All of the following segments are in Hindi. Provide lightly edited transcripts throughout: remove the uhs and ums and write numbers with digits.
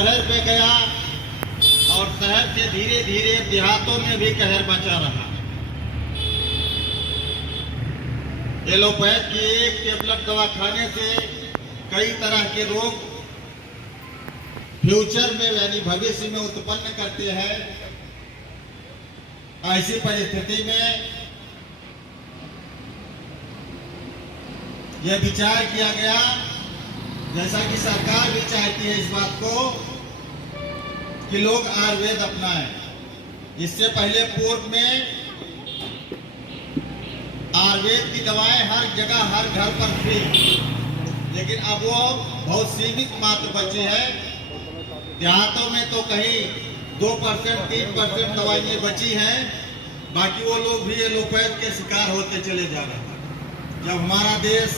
शहर में गया और शहर से धीरे धीरे देहातों में भी कहर मचा रहा। एलोपैथ की एक टेबलेट दवा खाने से कई तरह के रोग फ्यूचर में यानी भविष्य में उत्पन्न करते हैं। ऐसी परिस्थिति में यह विचार किया गया, जैसा कि सरकार भी चाहती है इस बात को कि लोग आयुर्वेद अपनाएं। इससे पहले पूर्व में आयुर्वेद की दवाएं हर जगह हर घर पर थी, लेकिन अब वो बहुत सीमित मात्र बचे हैं। देहातों में तो कहीं 2% 3% दवाइयाँ बची हैं, बाकी वो लोग भी एलोपैथ के शिकार होते चले जा रहे हैं। जब हमारा देश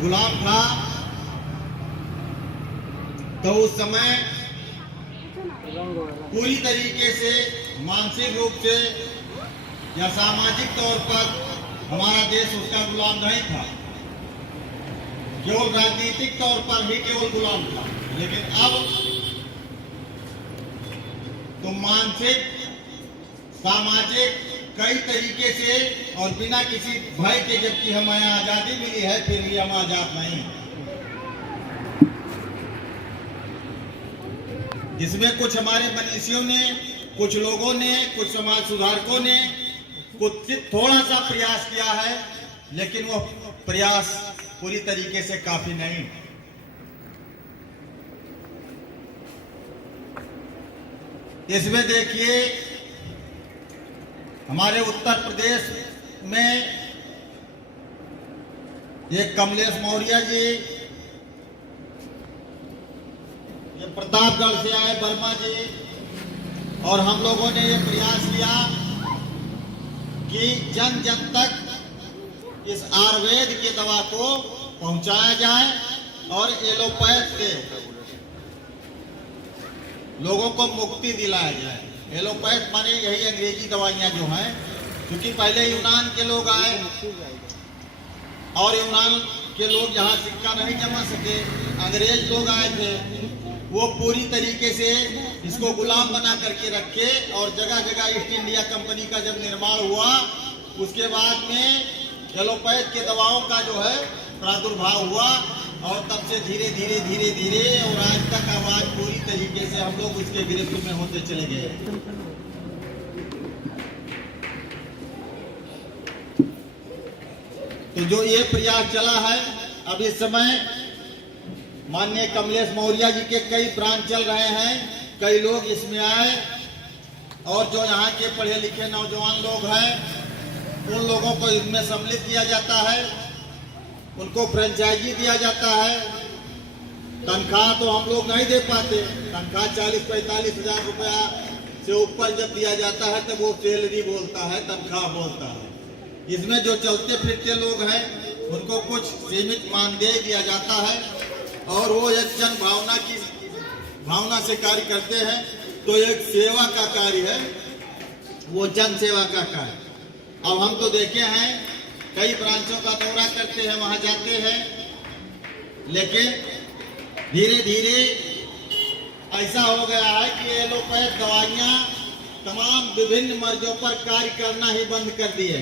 गुलाम था तो उस समय पूरी तरीके से मानसिक रूप से या सामाजिक तौर पर हमारा देश उसका गुलाम नहीं था, केवल राजनीतिक तौर पर ही केवल गुलाम था। लेकिन अब तो मानसिक सामाजिक कई तरीके से और बिना किसी भय के, जबकि हमें आजादी मिली है फिर भी हम आजाद नहीं हैं। जिसमें कुछ हमारे मनीषियों ने, कुछ लोगों ने, कुछ समाज सुधारकों ने कुछ थोड़ा सा प्रयास किया है, लेकिन वो प्रयास पूरी तरीके से काफी नहीं। इसमें देखिए हमारे उत्तर प्रदेश में एक कमलेश मौर्य जी, ये प्रतापगढ़ से आए वर्मा जी, और हम लोगों ने ये प्रयास किया कि जन जन तक इस आयुर्वेद की दवा को पहुंचाया जाए और एलोपैथ से लोगों को मुक्ति दिलाया जाए। एलोपैथ माने यही अंग्रेजी दवाइयां जो हैं, क्योंकि पहले यूनान के लोग आए और यूनान के लोग यहाँ सिक्का नहीं जमा सके, अंग्रेज लोग आए थे, वो पूरी तरीके से इसको गुलाम बना करके रखे। और जगह जगह ईस्ट इंडिया कंपनी का जब निर्माण हुआ, उसके बाद में एलोपैथ के दवाओं का जो है प्रादुर्भाव हुआ, और तब से धीरे धीरे धीरे धीरे और आज तक आवाज पूरी तरीके से हम लोग उसके विरुद्ध में होते चले गए। तो जो ये प्रयास चला है, अब इस समय माननीय कमलेश मौर्य जी के कई ब्रांच चल रहे हैं, कई लोग इसमें आए, और जो यहाँ के पढ़े लिखे नौजवान लोग हैं उन लोगों को इसमें सम्मिलित किया जाता है, उनको फ्रेंचाइजी दिया जाता है। तनख्वाह तो हम लोग नहीं दे पाते, तनख्वाह 40-45 हजार रुपया से ऊपर जब दिया जाता है तब वो सैलरी बोलता है, तनख्वाह बोलता है। इसमें जो चलते फिरते लोग हैं उनको कुछ सीमित मानदेय दिया जाता है, और वो एक जन भावना से कार्य करते हैं। तो एक सेवा का कार्य है, वो जन सेवा का कार्य। अब हम तो देखे हैं कई ब्रांचों का दौरा करते हैं, वहां जाते हैं, लेकिन धीरे धीरे ऐसा हो गया है कि एलोपैथ दवाइयां तमाम विभिन्न मर्जों पर कार्य करना ही बंद कर दिए,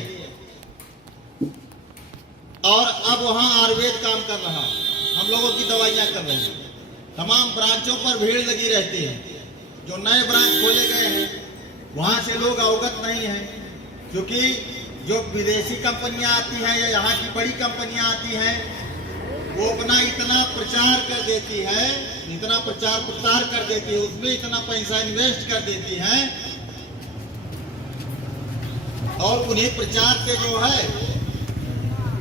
और अब वहां आयुर्वेद काम कर रहा है, हम लोगों की दवाइयां कर रहे हैं। तमाम ब्रांचों पर भीड़ लगी रहती है। जो नए ब्रांच खोले गए हैं वहां से लोग अवगत नहीं है, क्योंकि जो विदेशी कंपनियां आती हैं या यहाँ की बड़ी कंपनियां आती हैं, वो अपना इतना प्रचार कर देती है, इतना प्रचार प्रसार कर देती है, उसमें इतना पैसा इन्वेस्ट कर देती है, और उन्हीं प्रचार से जो है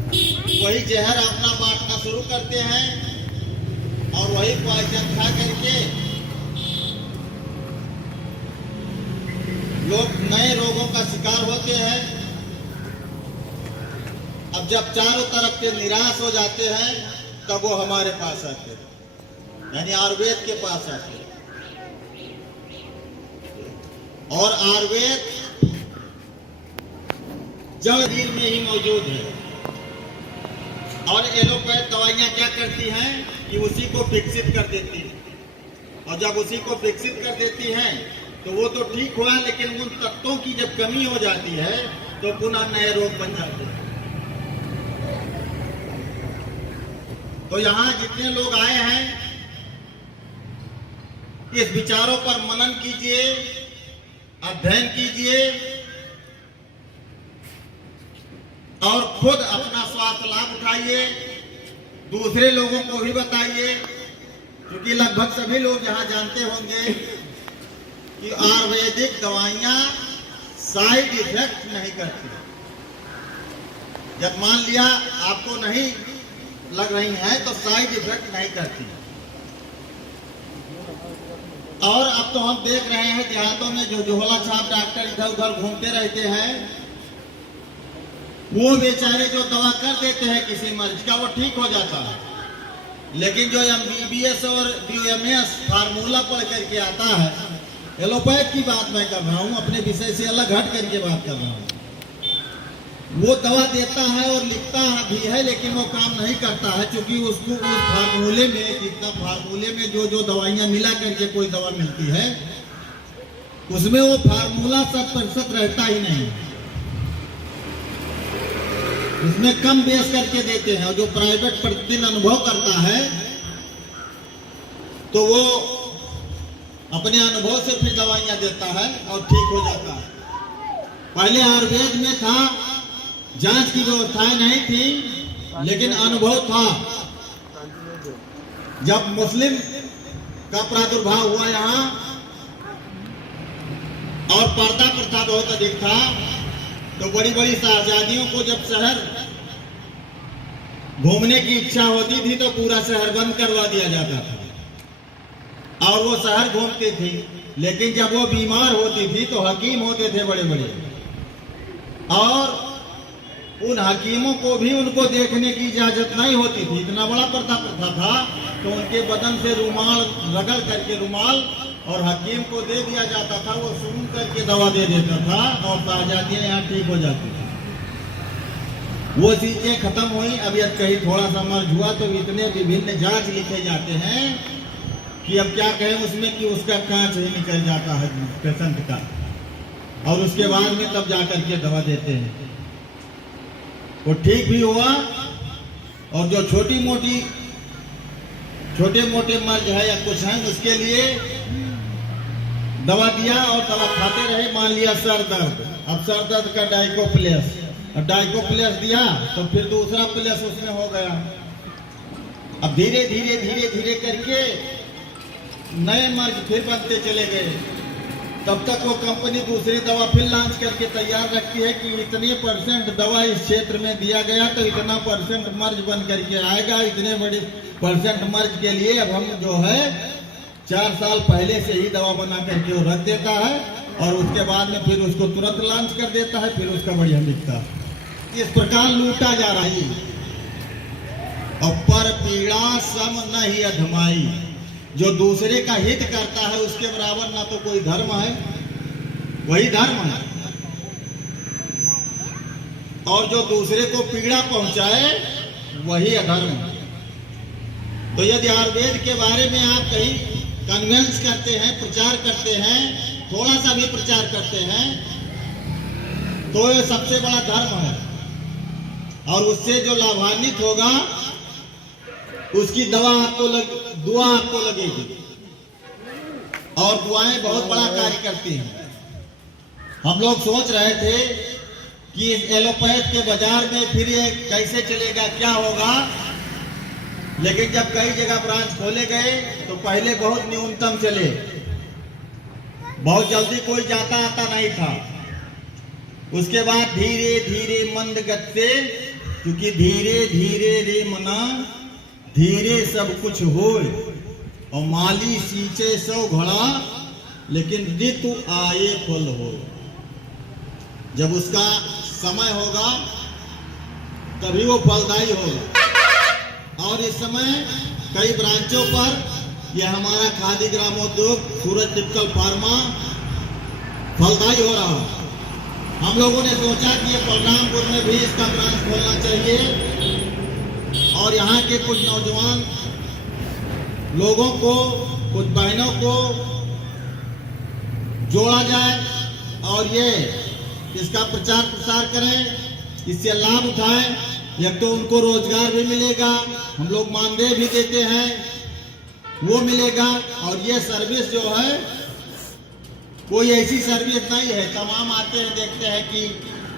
वही जहर अपना बांटना शुरू करते हैं, और वही पॉइजन खा करके लोग नए रोगों का शिकार होते हैं। अब जब चारों तरफ से निराश हो जाते हैं तब वो हमारे पास आते हैं, यानी आयुर्वेद के पास आते हैं। और आयुर्वेद जड़ जड़ीर में ही मौजूद है, और एलोपैथ दवाइयां क्या करती हैं कि उसी को विकसित कर देती है। और जब उसी को विकसित कर देती हैं तो वो तो ठीक हुआ, लेकिन उन तत्वों की जब कमी हो जाती है तो पुनः नए रोग बन जाते हैं। तो यहाँ जितने लोग आए हैं इस विचारों पर मनन कीजिए, अध्ययन कीजिए और खुद अपना स्वास्थ्य लाभ उठाइए, दूसरे लोगों को भी बताइए, क्योंकि लगभग सभी लोग यहाँ जानते होंगे कि आयुर्वेदिक दवाइयाँ साइड इफेक्ट नहीं करती। जब मान लिया आपको नहीं लग रही हैं तो साइड इफेक्ट नहीं करती। और अब तो हम देख रहे हैं देहातों में जो झोला छाप डॉक्टर इधर उधर घूमते रहते हैं, वो बेचारे जो दवा कर देते हैं किसी मरीज का वो ठीक हो जाता है, लेकिन जो MBBS और BMS फार्मूला पढ़ करके आता है, एलोपैथ की बात मैं कर रहा हूँ, अपने विषय से अलग हट करके बात कर रहा हूँ, वो दवा देता है और लिखता भी है लेकिन वो काम नहीं करता है, क्योंकि उसको उस फार्मूले में जितना फार्मूले में जो दवाइयाँ मिला करके कोई दवा मिलती है उसमें वो फार्मूला 100% रहता ही नहीं, उसमें कम बेस करके देते हैं। और जो प्राइवेट प्रतिदिन अनुभव करता है तो वो अपने अनुभव से फिर दवाइयाँ देता है और ठीक हो जाता है। पहले आयुर्वेद में था, जांच की व्यवस्थाएं नहीं थी, लेकिन अनुभव था। जब मुस्लिम का प्रादुर्भाव हुआ यहाँ और पर्दा प्रथा बहुत अधिक था, तो बड़ी बड़ी शहजादियों को जब शहर घूमने की इच्छा होती थी तो पूरा शहर बंद करवा दिया जाता था और वो शहर घूमती थी। लेकिन जब वो बीमार होती थी तो हकीम होते थे बड़े बड़े, और उन हकीमों को भी उनको देखने की इजाजत नहीं होती थी। इतना बड़ा पर्दा प्रथा था तो उनके बदन से रुमाल रगड़ करके रुमाल और हकीम को दे दिया जाता था, वो सूंघ करके दवा दे देता था और शहजादियां यहाँ ठीक हो जाती थी। वो चीजें खत्म हुई। अब यदि कहीं थोड़ा सा मर्ज हुआ तो इतने विभिन्न जांच लिखे जाते हैं कि अब क्या कहें उसमें कि उसका कांच ही निकल जाता है पेशेंट का, और उसके बाद में तब जाकर के दवा देते हैं। वो ठीक भी हुआ, और जो छोटे मोटे मर्ज है या कुछ है उसके लिए दवा दिया और दवा खाते रहे। मान लिया सर दर्द, अब सर दर्द का डाइकोप्लेस, अब डाइकोप्लेस दिया तो फिर दूसरा प्लेस उसमें हो गया। अब धीरे धीरे करके नए मर्ज फिर बनते चले गए। तब तक वो कंपनी दूसरी दवा फिर लॉन्च करके तैयार रखती है कि इतने % दवा इस क्षेत्र में दिया गया तो इतना % मर्ज बन करके आएगा। इतने बड़े % मर्ज के लिए अब हम जो है 4 साल पहले से ही दवा बना करके वो रख देता है और उसके बाद में फिर उसको तुरंत लॉन्च कर देता है, फिर उसका बढ़िया बिकता है। इस प्रकार लूटा जा रही और पर पीड़ा सम नहीं अधमाई। जो दूसरे का हित करता है उसके बराबर ना तो कोई धर्म है, वही धर्म है, और जो दूसरे को पीड़ा पहुंचाए वही अधर्म है। तो यदि आयुर्वेद के बारे में आप कहीं कन्वेंस करते हैं, प्रचार करते हैं, थोड़ा सा भी प्रचार करते हैं तो ये सबसे बड़ा धर्म है, और उससे जो लाभान्वित होगा उसकी दुआ आपको लगेगी, और दुआएं बहुत बड़ा कार्य करती हैं। हम लोग सोच रहे थे कि इस एलोपैथ के बाजार में फिर ये कैसे चलेगा, क्या होगा, लेकिन जब कई जगह ब्रांच खोले गए तो पहले बहुत न्यूनतम चले, बहुत जल्दी कोई जाता आता नहीं था। उसके बाद धीरे धीरे मंद गति से, क्योंकि धीरे धीरे रे मना धीरे सब कुछ होए, और माली सींचे 100 घड़ा लेकिन ऋतु आए फल हो। जब उसका समय होगा तभी वो फलदायी होगा। और इस समय कई ब्रांचों पर यह हमारा खादी ग्रामोद्योग सूरज टिपिकल फार्मा फलदायी हो रहा है। हम लोगों ने सोचा कि ये बलरामपुर में भी इसका ब्रांच खोलना चाहिए और यहाँ के कुछ नौजवान लोगों को कुछ बहनों को जोड़ा जाए और ये इसका प्रचार प्रसार करें, इससे लाभ उठाएं। एक तो उनको रोजगार भी मिलेगा, हम लोग मानदेय भी देते हैं वो मिलेगा, और ये सर्विस जो है कोई ऐसी सर्विस नहीं है। तमाम आते हैं, देखते हैं कि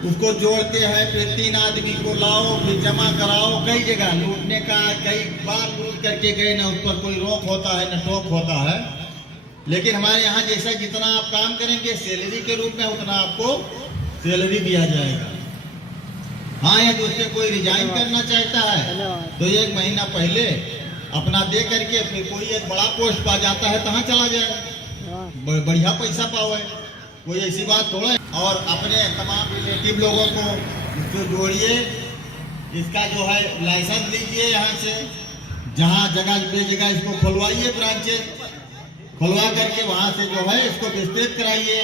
उसको जोड़ते हैं, फिर 3 आदमी को लाओ, फिर जमा कराओ, कई जगह लूटने का, कई बार लूट करके गए ना, उस पर कोई रोक होता है न टोक होता है। लेकिन हमारे यहाँ जैसा जितना आप काम करेंगे सैलरी के रूप में, उतना आपको सैलरी दिया जाएगा। हाँ, यदि उससे कोई रिजाइन करना चाहता है तो 1 महीना पहले अपना दे करके फिर कोई एक बड़ा पोस्ट पा जाता है, कहाँ चला जाए, बढ़िया पैसा पावे, कोई ऐसी बात थोड़ा है। और अपने तमाम रिलेटिव लोगों को इसको जोड़िए, इसका जो है लाइसेंस लीजिए यहाँ से, जहाँ जगह बेजगह इसको खुलवाइए, ब्रांचेस खुलवा करके वहाँ से जो है इसको विस्तृत कराइए।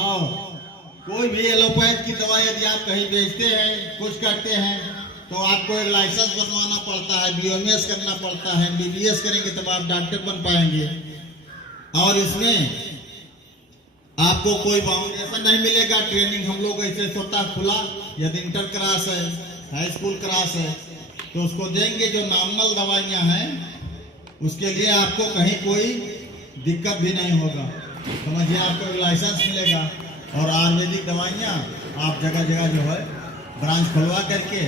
और कोई भी एलोपैथ की दवा यदि आप कहीं बेचते हैं, कुछ करते हैं, तो आपको एक लाइसेंस बनवाना पड़ता है, BMS करना पड़ता है, MBBS करेंगे तब आप डॉक्टर बन पाएंगे। और इसमें आपको कोई फाउंडेशन नहीं मिलेगा, ट्रेनिंग हम लोग ऐसे स्वतः खुला, यदि इंटर क्लास है, हाई स्कूल क्लास है तो उसको देंगे। जो नॉमिनल दवाइयाँ हैं उसके लिए आपको कहीं कोई दिक्कत भी नहीं होगा, समझिए, आपको लाइसेंस मिलेगा। और आयुर्वेदिक दवाइयाँ आप जगह जगह जो है ब्रांच खुलवा करके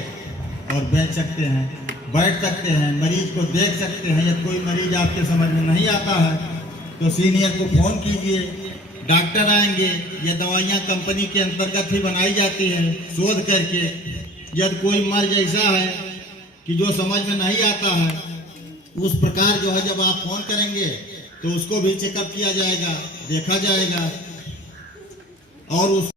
और बेच सकते हैं, बैठ सकते हैं, मरीज को देख सकते हैं। यदि कोई मरीज आपके समझ में नहीं आता है तो सीनियर को फोन कीजिए, डॉक्टर आएंगे। ये दवाइयाँ कंपनी के अंतर्गत ही बनाई जाती हैं शोध करके। यदि कोई मर्ज ऐसा है कि जो समझ में नहीं आता है, उस प्रकार जो है जब आप फोन करेंगे तो उसको भी चेकअप किया जाएगा, देखा जाएगा और उस